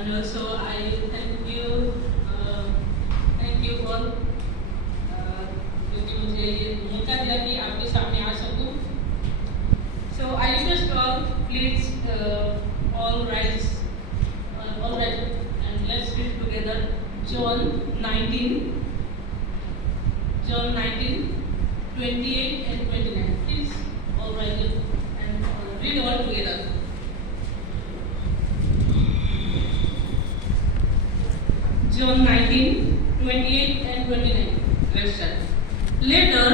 and also I thank you all क्योंकि मुझे ये मौका दिया कि आपके सामने आ सकूं. So I request all, please all rise and let's read together John 19, 28 and 29. Please all rise and read all together. John 19, 28 and 29. Let's start. Later,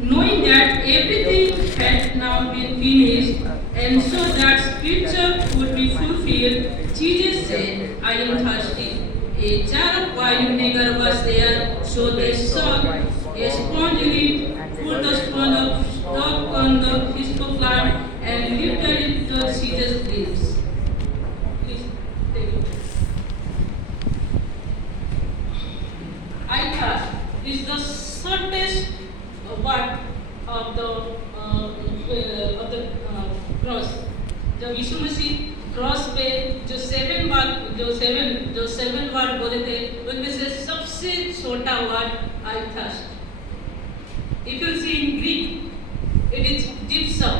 knowing that everything had now been finished, and so that scripture would be fulfilled, Jesus said, I am thirsty. A jar of wine vinegar was there, so they soaked a sponge in it, put the sponge of stock on the hyssop plant, and lifted it to Jesus' lips. Please take it. I thirst is the shortest word of the cross. जब यीशु मसीह cross पे जो seven word बोले थे उनमें से सबसे छोटा word I thirst. If you see in Greek, it is dipsa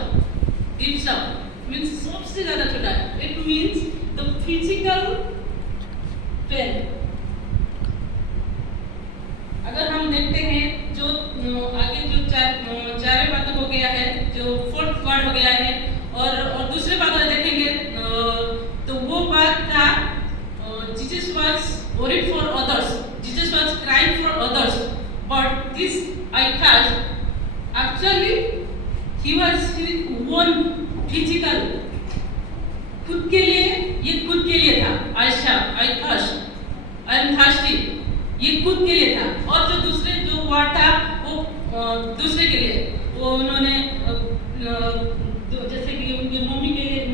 means सबसे ज़्यादा छोटा. It means the physical pain. अगर हम देखते हैं जो आगे जो चारवें बातों हो गया है, जो फोर्थ वर्ड हो गया है, और दूसरे बात में देखेंगे तो वो बात था Jesus was worried for others, Jesus was crying for others, but this I thirst actually he was one physical, खुद के लिए, ये खुद के लिए था. I thirst, I am thirsty, ये खुद के लिए था. और जो दूसरे जो वर्ड था वो दूसरे के लिए, वो उन्होंने जैसे कि उनकी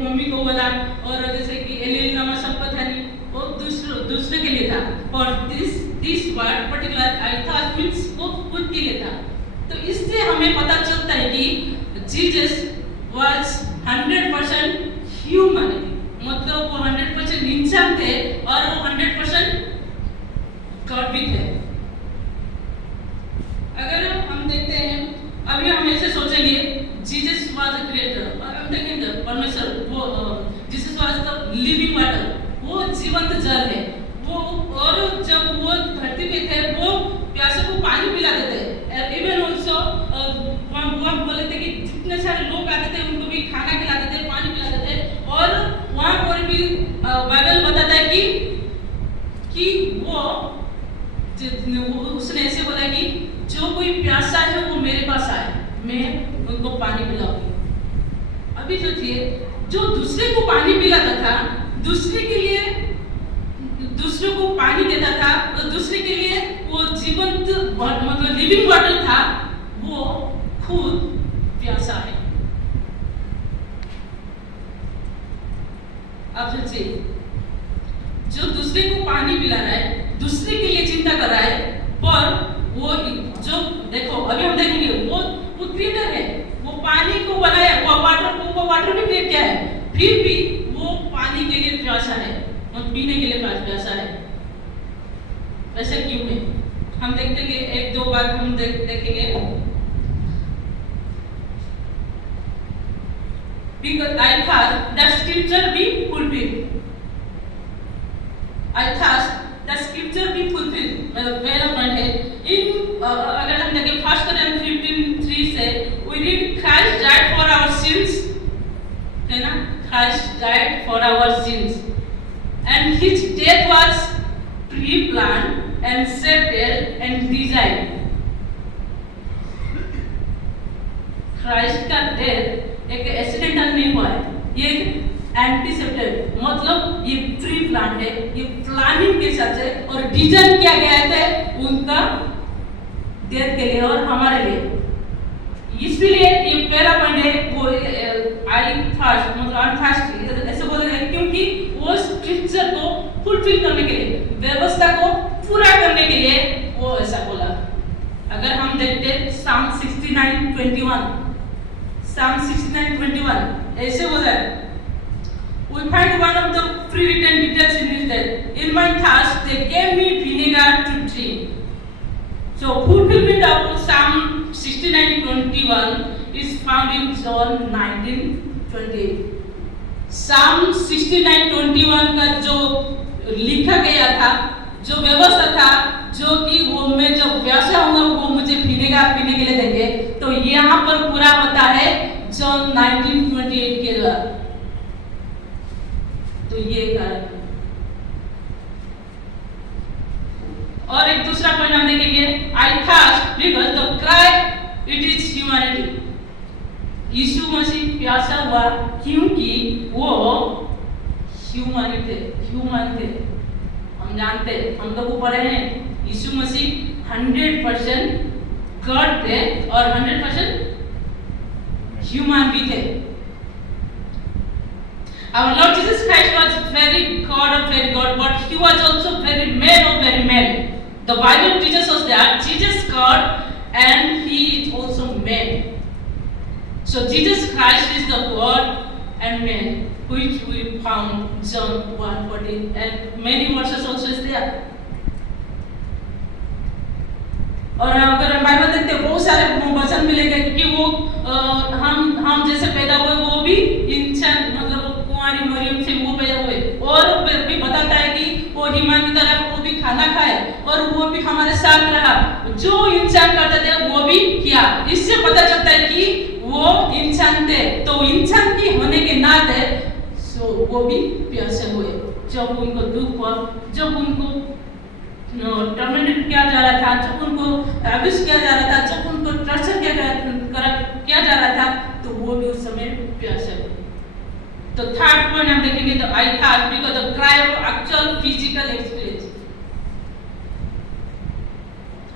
मम्मी को बोला, और जैसे कि एलिल नामा शपथ है वो दूसरे के लिए था. और this word particular I thought means वो खुद के लिए था. तो इससे हमें पता चलता है कि जीसस वाज 100% ह्यूमैनिटी, मतलब वो 100% इंसान थे और वो 100% गॉड भी थे. अगर हम देखते हैं, अभी हम ऐसे सोचेंगे जीसस वाज अ क्रिएटर, और हम देखेंगे परमेश्वर वो Jesus was the living water, वो जीवंत जल है वो. और जब वो धरती पे थे वो प्यासे को पानी पिलाते थे. इवन ऑल्सो वहाँ बोले थे कि जितने सारे लोग आते थे उनको भी खाना खिलाते थे, पानी पिलाते थे. और वहाँ पर भी बाइबल बताता है कि वो उसने ऐसे बोला कि जो कोई प्यासा है वो मेरे पास आए, मैं उनको पानी पिलाऊंगी. अभी सोचिए, जो दूसरे को पानी पिलाता था, दूसरे के लिए दूसरे को पानी देता था, तो दूसरे के लिए वो जीवंत मतलब लिविंग वाटर था, वो खुद प्यासा है. अब सोचिए, जो दूसरे को पानी पिला रहा है, दूसरे के लिए चिंता कर रहा है, पर वो जो देखो अभी हम देखेंगे वो क्रिएटर है, वो पानी को बनाया, वो वाटर भी क्रिएट किया है, फिर भी वो पानी के लिए प्यासा है और पीने के लिए प्यासा है. ऐसा क्यों है? हम देखते हैं, एक दो बार हम देखेंगे. Because I thought that scripture be fulfilled. I thought that scripture be fulfilled. मतलब पहला पॉइंट है. अगर हम देखें 1 Corinthians 15:3 से we read Christ died for our sins, है ना? Christ died for our sins, and his death was pre-planned and settled and designed. Christ का डेथ एक एक्सीडेंटल नहीं हुआ है, ये एंटीसिपेटेड, मतलब ये प्री प्लान है, ये प्लानिंग के साथ है और डिजाइन किया गया है उनका डेथ के लिए और हमारे लिए. इसलिए ये पहला पॉइंट है, वो आई थर्स्ट मतलब अनथर्स्टी ऐसे बोल रहे हैं क्योंकि वो स्क्रिप्चर को फुलफिल करने के लिए, व्यवस्था को पूरा करने के लिए वो ऐसा बोला. अगर हम देखते Psalm 69:21, Psalm 69:21 ऐसे बोला है. We find one of the pre-written details in this in my thirst, they gave me vinegar to drink. So fulfillment of Psalm 69:21 is found in John 19:28. Psalm 69:21 का जो लिखा गया था, जो व्यवस्था था, जो कि वो मैं जब प्यासा होऊंगा वो मुझे विनेगर पीने के लिए देंगे, तो यहाँ पर पूरा होता है जॉन 19:28 के द्वारा। तो ये कारण। और एक दूसरा पॉइंट हम देखेंगे, I thirst because the cry it is humanity. Yeshu Masih प्यासा हुआ क्योंकि वो ह्यूमन थे। हम जानते, हम लोग को पढ़े हैं, यीशु मसीह 100% गॉड थे और 100% ह्यूमन भी थे। Our Lord Jesus Christ was very God of very God, but he was also very man of very man. The Bible teaches us that Jesus God and he is also man. So Jesus Christ is the God and man, which we found John 1:14, and many verses also is there. और अगर हम Bible देखते हैं बहुत सारे वचन मिलेंगे, क्योंकि वो हम जैसे पैदा हुए वो भी इंसान, मतलब कुंवारी मरियम से वो पैदा हुए, और भी बताता है कि वो ईमान की तरह वो भी खाना खाए और वो भी हमारे साथ रहा, जो इंसान करते थे वो भी किया। इससे पता चलता है कि वो इंसान थे, तो इंसान की होने के नाते वो भी प्यासे हुए। जब उनको दुख हुआ, जब उनको टर्मिनेट किया जा रहा था, जब उनको अब्यूज किया जा रहा था, जब उनको टॉर्चर किया जा रहा था, तो वो भी उस समय प्यासे हुए। तो थर्ड पॉइंट हम देखेंगे, तो I thought because the cry of actual physical experience.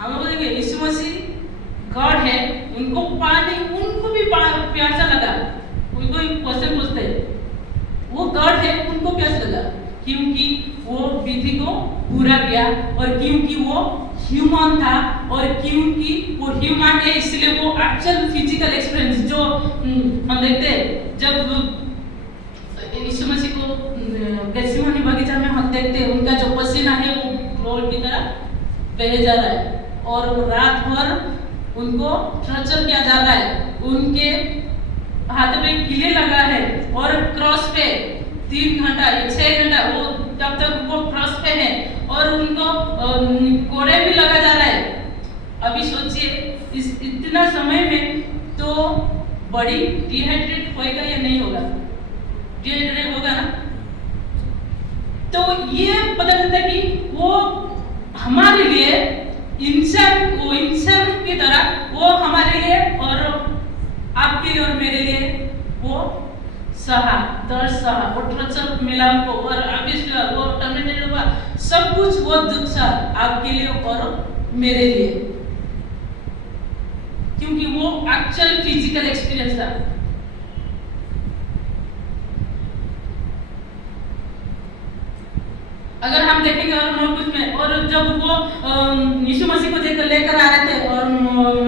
हम लोग देखेंगे यीशु मसीह गॉड है, उनको भी प्यासा लगा। उनको एक क्वेश्चन पूछते हैं, वो गॉड है, उनको प्यास लगा क्योंकि वो विधि को पूरा किया, और क्योंकि वो ह्यूमन था, और क्योंकि वो ह्यूमन है इसलिए वो एक्चुअल फिजिकल एक्सपीरियंस जो हम देखते हैं, जब यीशु मसीह को गेत्सेमनी बगीचा में हम देखते हैं, उनका जो पसीना है वो फ्लोर की तरह बह जा रहा है, और रात भर उनको टॉर्चर किया जा रहा है, उनके हाथ में कीले लगा है, और क्रॉस पे 3 घंटा या 6 घंटा वो तब तक वो क्रॉस पे है, और उनको कोड़े भी लगा जा रहा है। अभी सोचिए इस इतना समय में तो बॉडी डिहाइड्रेट होएगा या नहीं होगा? डिहाइड्रेट होगा ना। तो ये पता चलता है कि वो हमारे लिए इंसान की तरह वो हमारे लिए और आपके लिए और मेरे लिए वो सहा, दर्द सहा, वो टॉर्चर मिला उनको, और अब्यूज हुआ, वो टर्मिनेटेड हुआ, सब कुछ वो दुख सहा आपके लिए और मेरे लिए, क्योंकि वो एक्चुअल फिजिकल एक्सपीरियंस था। अगर हम देखेंगे और कुछ में, और जब वो यीशु मसीह को लेकर आ रहे थे, और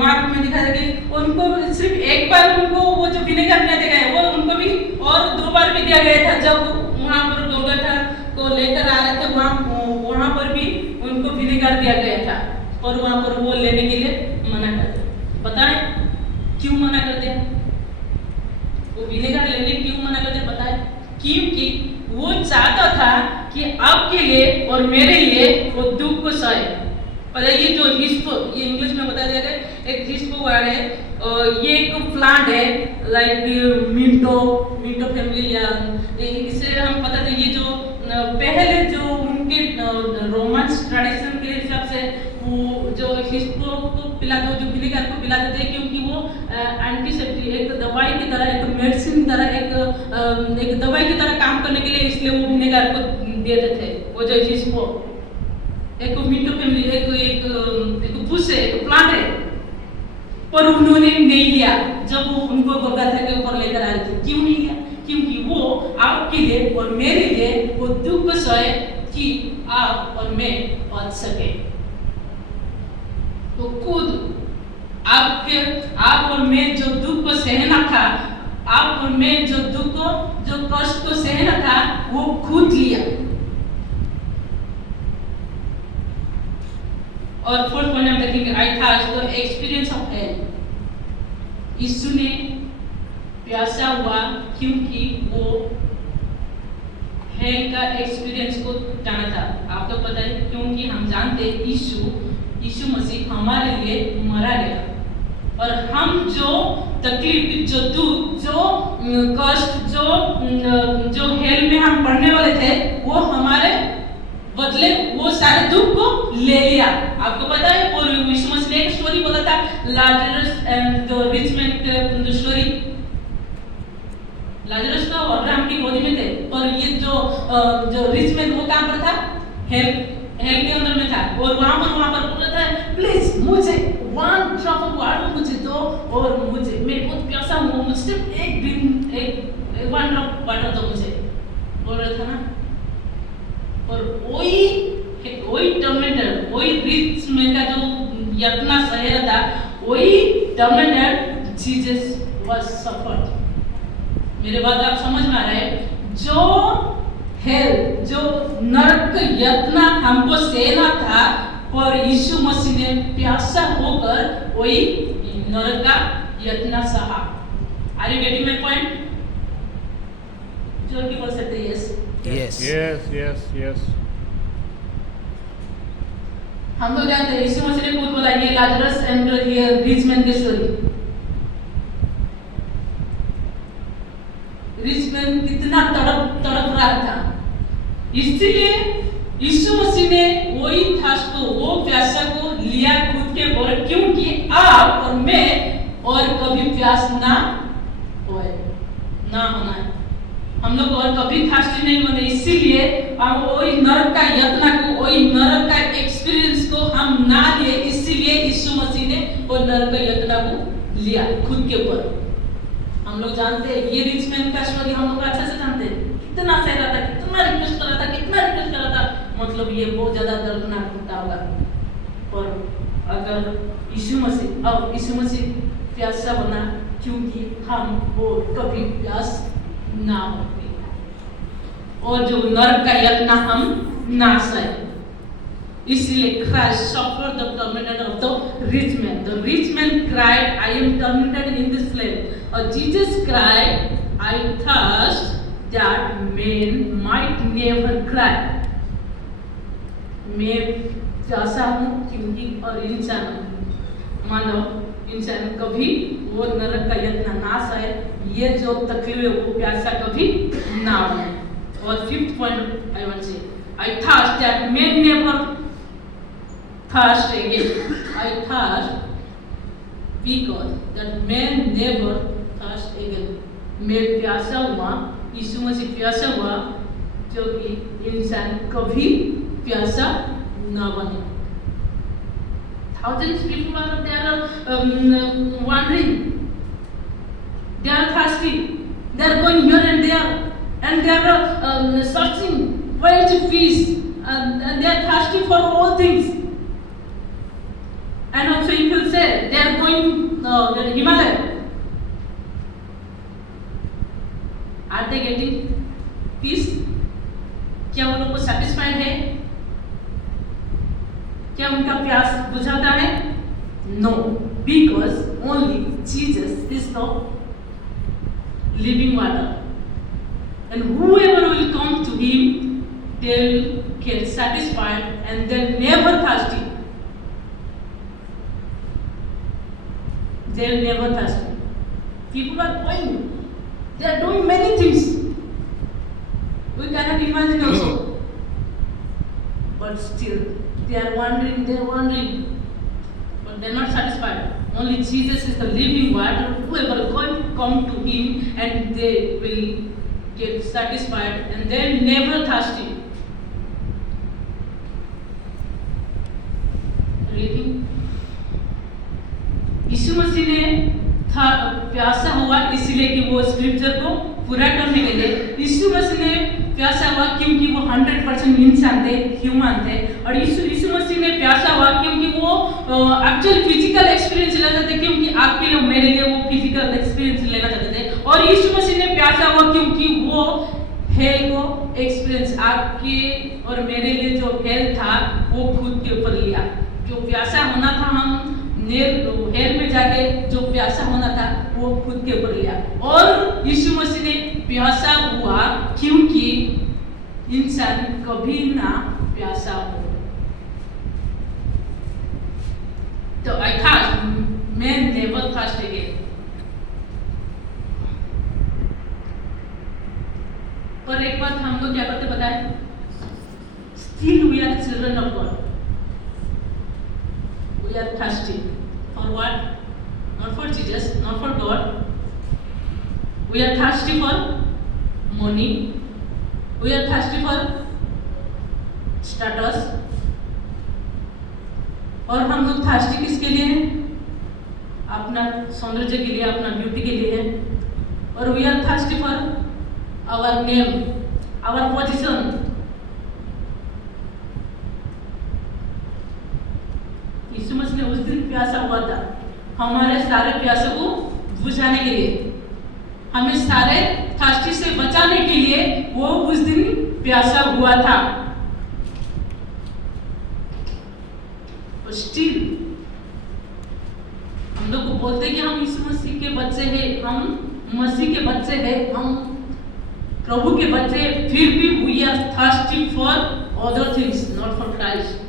मार्क में दिखा था कि उनको सिर्फ एक बार उनको वो जो विनेगर नहीं दिया गया, वो उनको भी और 2 बार भी दिया गया था। जब वहाँ पर गोलगोथा को लेकर आ रहे थे, वहाँ पर भी उनको विनेगर दिया गया था, और वहाँ पर वो लेने के लिए मना करते। बताएं क्यों मना करते हैं? वो विनेगर लेने क्यों मना करते बताएं? क्योंकि वो चाहता था कि आपके लिए और मेरे लिए वो दुख को सहे। पता है, ये जो हिस्पो, ये इंग्लिश में बताया जाएगा, एक हिस्पो वर्ड है, ये एक प्लांट है, लाइक मिंटो फैमिली, या इससे हम पता है ये जो पहले जो उनके रोमांस ट्रेडिशन के हिसाब से वो जो हिस्पो को पिलाते, जो विनेगर को पिलाते थे, क्योंकि वो एंटीसेप्टिक, एक दवाई की तरह, एक मेडिसिन की तरह, एक दवाई की तरह काम करने के लिए, इसलिए वो विनेगर को देते थे। वो जो हिस्पो एक मिंटो फैमिली, एक बुश है, एक प्लांट है, पर उन्होंने नहीं लिया जब वो उनको गोलगोथा के ऊपर लेकर आ रहे थे। क्यों नहीं लिया? क्योंकि वो आपके लिए और मेरे लिए वो दुख सहे कि आप और मैं बच सके। तो खुद आप और मैं जो दुख को सहना था, आप और मैं जो दुख को, जो कष्ट को सहना था, वो खुद लिया। और फोर्थ पॉइंट हम देखेंगे I thirst the experience of hell. Yeshu ने प्यासा हुआ क्योंकि वो हेल का एक्सपीरियंस को जाना था। आपको पता है क्योंकि हम जानते हैं यीशु मसीह हमारे लिए मरा गया और हम जो तकलीफ, जो दुख, जो कष्ट, जो हेल में हम पड़ने वाले थे वो हमारे बदले वो सारे दुख को ले लिया। आपको पता है वो यीशु मसीह ने एक स्टोरी बोला था, Lazarus and the rich man का स्टोरी। लाजरस तो अब्राहम की गोदी में थे और ये जो रिच मैन वो कहाँ पर था? हेल के अंदर में था और वहां पर बोल रहा था प्लीज मुझे 1 ड्रॉप ऑफ वाटर मुझे दो और मैं बहुत प्यासा हूँ, मुझे सिर्फ एक 1 ड्रॉप वाटर दो मुझे, बोल रहा था ना। और वही टर्मिनेटर, वही रिच मैन का जो यत्ना सह रहा था, वही टर्मिनेटर जीसस वाज सफर्ड। मेरे बात आप समझ में आ रहा है? जो हेल, जो नरक यत्न हमको सहना था और यीशु मसीह ने प्यासा होकर वही नरक का यत्न सहा। Are you getting my point? जोर की बोल सकते हैं यस। हम लोग जानते हैं यीशु मसीह ने खुद बोला ये लाजरस एंड ये रिच मैन की स्टोरी। रिच मैन कितना तड़प रहा था, इसलिए यीशु मसीह ने वही थर्स्ट को, वो प्यासा को लिया खुद के ऊपर, क्योंकि आप और मैं और कभी प्यास ना होना है। हम लोग और कभी थर्स्टी नहीं बने, इसीलिए हम वही नरक का यत्न को, वही नरक का एक्सपीरियंस को हम ना लिए, इसीलिए यीशु मसीह ने वो नरक का यत्न को लिया खुद के ऊपर। हम लोग जानते हैं ये रिच मैन का स्टोरी, हम लोग अच्छे से जानते हैं, कितना सह रहा था, कितना रिक्वेस्ट कर रहा था, मतलब ये बहुत ज्यादा दर्दनाक होता होगा। और अगर यीशु मसीह प्यासा बना क्योंकि हम वो कभी प्यास ना होते और जो नरक का यत्न हम ना सहे, इसलिए Christ suffered the torment of the rich man. The rich man cried, I am tormented in this flame. Or Jesus cried, I thirst that men might never cry. मैं प्यासा हूँ क्योंकि और इंसान मानो इंसान कभी वो नरक का यत्न ना सहे, ये जो तकलीफ है वो प्यासा कभी ना बने। और fifth point I want say, I thirst that men never thirst again. I thirst because that man never thirst again. मैं प्यासा हुआ, यीशु मसीह प्यासा हुआ जो कि इंसान कभी प्यासा ना बने। Thousands of people are wandering, they are thirsty, they are going here and there, and they are searching where to feast, and they are thirsty for all things. And also you will say they are going the Himalaya. Are they getting peace? क्या वो लोग को satisfied है? क्या उनका प्यास बुझाता है? No, because only Jesus is the living water, and whoever will come to Him, they will get satisfied and they are never thirsty. They are never thirsty. People are going, they are doing many things. We cannot imagine also, but still they are wandering, but they are not satisfied. Only Jesus is the living water. Whoever come to Him and they will get satisfied and they are never thirsty. Reading. यीशु मसीह ने प्यासा हुआ इसलिए कि वो scripture को पूरा करने के लिए। यीशु मसीह ने प्यासा हुआ क्योंकि वो 100% इंसान थे, ह्यूमन थे, और यीशु मसीह ने प्यासा हुआ क्योंकि वो एक्चुअल फिजिकल एक्सपीरियंस लेना चाहते थे, क्योंकि आपके लिए मेरे लिए वो फिजिकल एक्सपीरियंस लेना चाहते थे। और यीशु मसीह ने प्यासा हुआ क्योंकि वो हेल को एक्सपीरियंस, आपके और मेरे लिए जो हेल था वो खुद के ऊपर लिया। जो प्यासा होना था, हम हेल में जाके जो प्यासा होना था वो खुद के ऊपर लिया, और यीशु मसीह ने प्यासा हुआ क्योंकि इंसान कभी ना प्यासा हो। तो आई थॉट मैं नेवर थर्स्ट अगेन। पर एक बात हम लोग क्या करते पता है, still we are children of God, we are thirsty for what? Not for Jesus, not for God. We are thirsty for money, we are thirsty for status, और हम लोग thirsty किसके लिए हैं? अपना सौंदर्य के लिए, अपना ब्यूटी के लिए है, और we are thirsty for our name, our position. यीशु मसीह ने उस दिन प्यासा हुआ था हमारे सारे प्यासों को बुझाने के लिए, हमें सारे थर्स्टी से बचाने के लिए वो उस दिन प्यासा हुआ था। और स्टिल हम लोग को बोलते कि हम यीशु मसीह के बच्चे हैं, हम मसीह के बच्चे हैं, हम प्रभु के बच्चे, फिर भी we are thirsty for other things, not for Christ.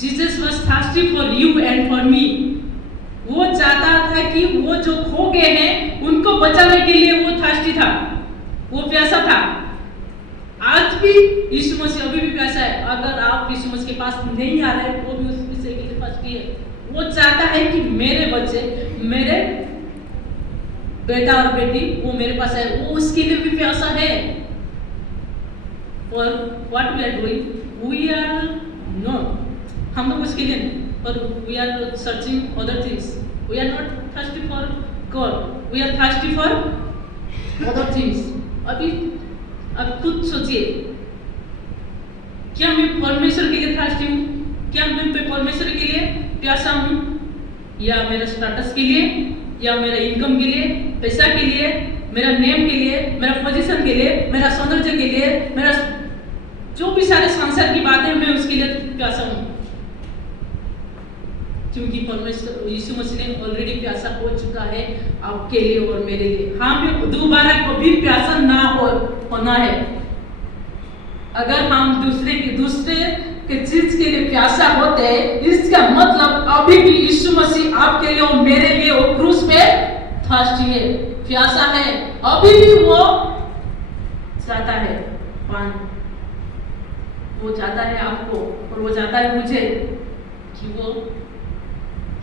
Jesus was thirsty for you and for me. वो चाहता था कि वो जो खो गए हैं उनको बचाने के लिए वो thirsty था, वो प्यासा था। आज भी यीशु मसीह अभी भी प्यासा है। अगर आप यीशु मसीह के पास नहीं आ रहे वो भी उस विषय के लिए thirsty है। वो चाहता है कि मेरे बच्चे, मेरे बेटा और बेटी वो मेरे पास है, वो उसके लिए भी प्यासा है। For what we are doing, we are not, हम लोग उसके लिए नहीं, पर we are searching other things. We are not thirsty for God. We are thirsty for other things. अभी अब खुद सोचिए, क्या मैं परमेश्वर के लिए thirsty हूँ? क्या मैं परमेश्वर के लिए प्यासा हूँ? या मेरे स्टेटस के लिए, या मेरा इनकम के लिए, पैसा के लिए, मेरा नेम के लिए, मेरा पोजीशन के लिए, मेरा सौंदर्य के लिए, मेरा जो भी सारे संसार की बातें मैं उसके लिए प्यासा हूँ? क्योंकि परमेश्वर यीशु मसीह ने ऑलरेडी प्यासा हो चुका है आपके लिए और मेरे लिए। हमें दोबारा कभी प्यासा ना होना है। अगर हम दूसरे के चीज के लिए प्यासा होते हैं, इसका मतलब अभी भी यीशु मसीह आपके लिए और मेरे लिए वो क्रूस पे थर्स्टी है, प्यासा है, अभी भी वो चाहता है पानी, वो चाहता है आपको और वो चाहता है मुझे कि वो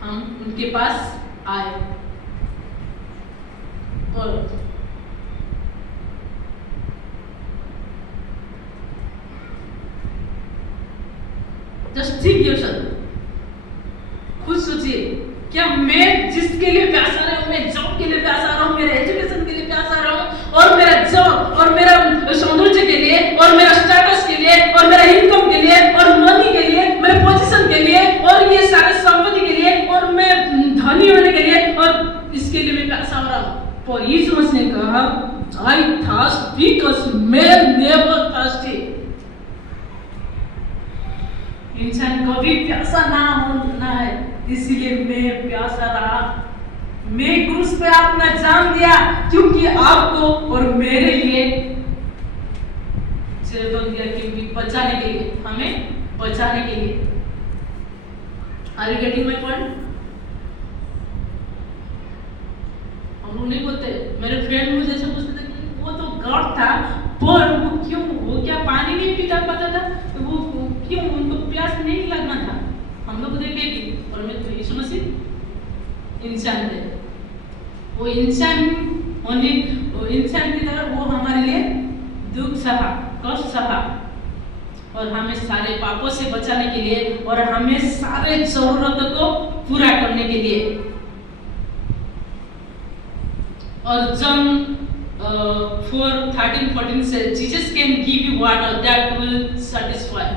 हम उनके पास आए। और जस्ट थिंक योरसेल्फ, खुद सोचिए, क्या मैं जिसके लिए प्यासा रहा हूँ, मैं जॉब के लिए प्यासा रहा हूँ, मेरे एजुकेशन के लिए प्यासा रहा हूँ, और मेरा जॉब और मेरा सौंदर्य के लिए और मेरा स्टेटस के लिए और मेरा इनकम के लिए और मनी के लिए, मेरे पोजीशन के लिए और ये सारे संपत्ति के लिए और मैं धनी होने के लिए और इसके लिए मैं प्यासा हो रहा हूँ। पर यीशु मसीह ने कहा, I thirst because man never thirsty. इंसान कभी प्यासा ना होना है, इसीलिए मैं प्यासा रहा। मैं क्रूस पे अपना जान दिया क्योंकि आपको और मेरे लिए जीवन दिया, क्योंकि बचाने के लिए, हमें बचाने के लिए। Are you getting my point? हम लोग नहीं बोलते, मेरे फ्रेंड मुझे ऐसा पूछते थे कि वो तो गॉड था, पर वो क्यों, वो क्या पानी नहीं पीता पाता था, तो वो क्यों, उनको प्यास नहीं लगना था। हम लोग देखे कि परमेश्वर यीशु मसीह इंसान थे, वो इंसान होने, वो इंसान की तरह वो हमारे लिए दुख सहा, कष्ट सहा, और हमें सारे पापों से बचाने के लिए और हमें सारे जरूरतों को पूरा करने के लिए। और जॉन 4:13-14 से Jesus can give you water that will satisfy.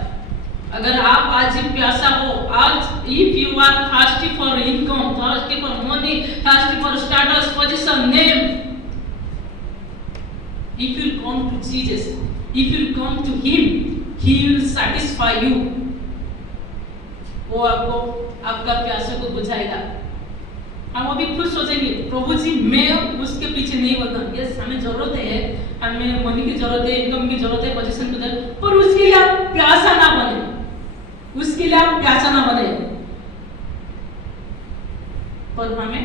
अगर आप आज प्यासा हो, आज if you are thirsty for income, thirsty for money, thirsty for status, position, name, if you come to Jesus, if you come to Him, He will satisfy you. वो आपको आपका प्यासे को बुझाएगा। हम अभी खुद सोचेंगे प्रभु जी मैं उसके पीछे नहीं होता, यस हमें जरूरत है, हमें मनी की जरूरत है, इनकम की जरूरत है, पोजीशन की जरूरत, पर उसके लिए आप प्यासा ना बने, उसके लिए आप प्यासा ना बने। पर हमें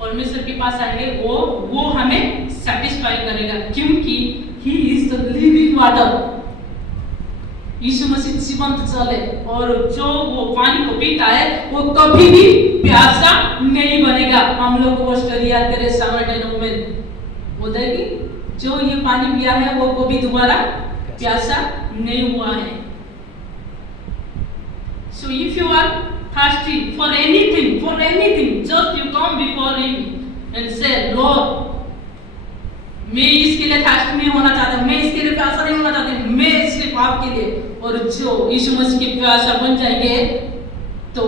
परमेश्वर के पास आएंगे, वो हमें सेटिस्फाई करेगा, क्योंकि he is the living water. Yeshu Masih जीवंत जल है, और जो वो पानी को पीता है वो कभी भी प्यासा नहीं बनेगा। हम लोग वो स्टोरी याद करें सामर्टाइम में बोलता है कि जो ये पानी पिया है वो कभी दोबारा प्यासा नहीं हुआ है। So if you are thirsty for anything, just you come before him and say, Lord, मैं इसके लिए thirsty नहीं होना चाहता, मैं इसके लिए प्यासा नहीं होना चाहता, मैं सिर्फ आपके लिए। और जो यीशु मसीह के प्यासा बन जाएंगे तो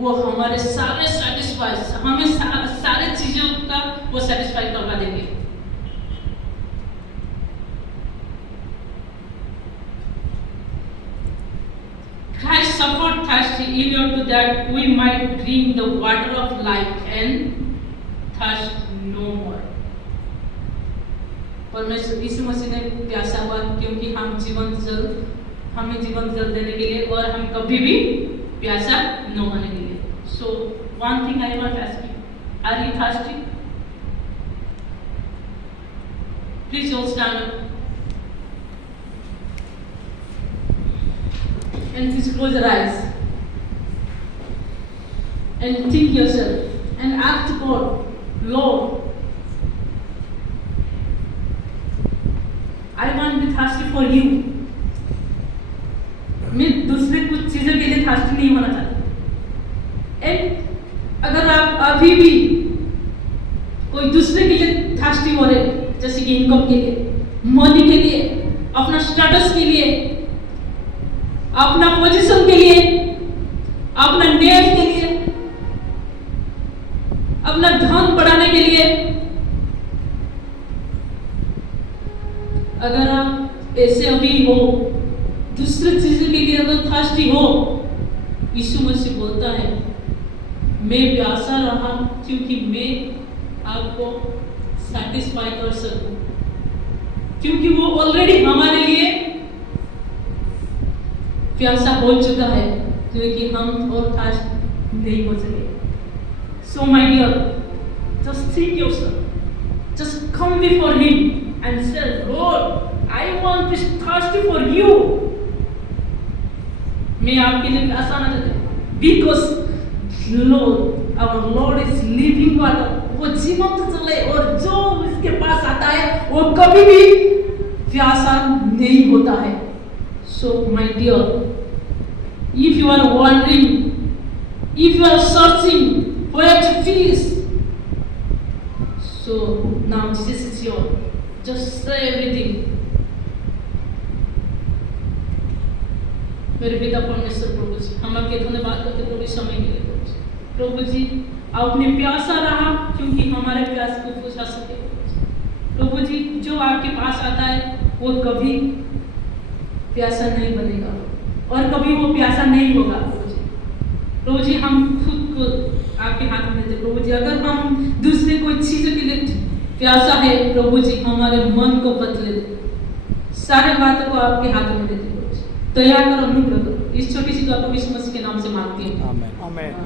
वो हमारे सारे सेटिस्फाई, हमें सारे चीजों का वो सेटिस्फाई करवा देंगे। Christ suffered thirsty in order that we might drink the water of life and thirst no more. परमेश्वर यीशु मसीह ने प्यासा हुआ क्योंकि हमें जीवन जल देने के लिए, और हम कभी भी प्यासा न होने के लिए। So one thing I want to ask you, are you thirsty? Please all stand up and please close your eyes and think yourself and ask God, Lord, I want to be thirsty for you. मैं दूसरे कुछ चीजों के लिए थार्स्टी नहीं होना चाहता। And अगर आप अभी भी कोई दूसरे के लिए थार्स्टी हो रहे, जैसे कि इनकम के लिए, मनी के लिए, अपना स्टेटस के लिए, अपना पोजीशन के लिए, अपना नेम के लिए, अपना धन बढ़ाने के लिए, अगर आप ऐसे अभी हो, दूसरी चीजों के लिए अगर थार्स्टी हो, यीशु मसीह बोलता है मैं प्यासा रहा क्योंकि मैं आपको सेटिस्फाई कर सकूं, क्योंकि वो ऑलरेडी हमारे लिए प्यासा हो चुका है, क्योंकि हम और थार्स्ट नहीं हो सके। So my dear, just think yourself, just come before him and say, Lord, I want to be thirsty for you. मैं आपके लिए प्यासा ना चाहता, because Lord, our Lord is living water, वो जीवंत जल है, और जो उसके पास आता है वो कभी भी प्यासा नहीं होता है। So my dear, if you are wondering, if you are searching where to peace, so now Jesus is yours. Just say everything. मेरे पिता परमेश्वर प्रभु जी, हम आपके धन्यवाद करते प्रभु समय के लिए। प्रभु जी आपने प्यासा रहा क्योंकि हमारे प्यास को बुझा सके। प्रभु जी जो आपके पास आता है वो कभी प्यासा नहीं बनेगा और कभी वो प्यासा नहीं होगा। प्रभु जी हम खुद को आपके हाथ में देते प्रभु जी। अगर हम दूसरे कोई चीजों के लिए प्यासा है प्रभु जी, हमारे मन को बदले दे, सारे बातों को आपके हाथ में देते प्रभु जी। दया करो, अनुग्रह करो। इस छोटी सी बात को यीशु मसीह के नाम से मांगती हूँ, आमीन।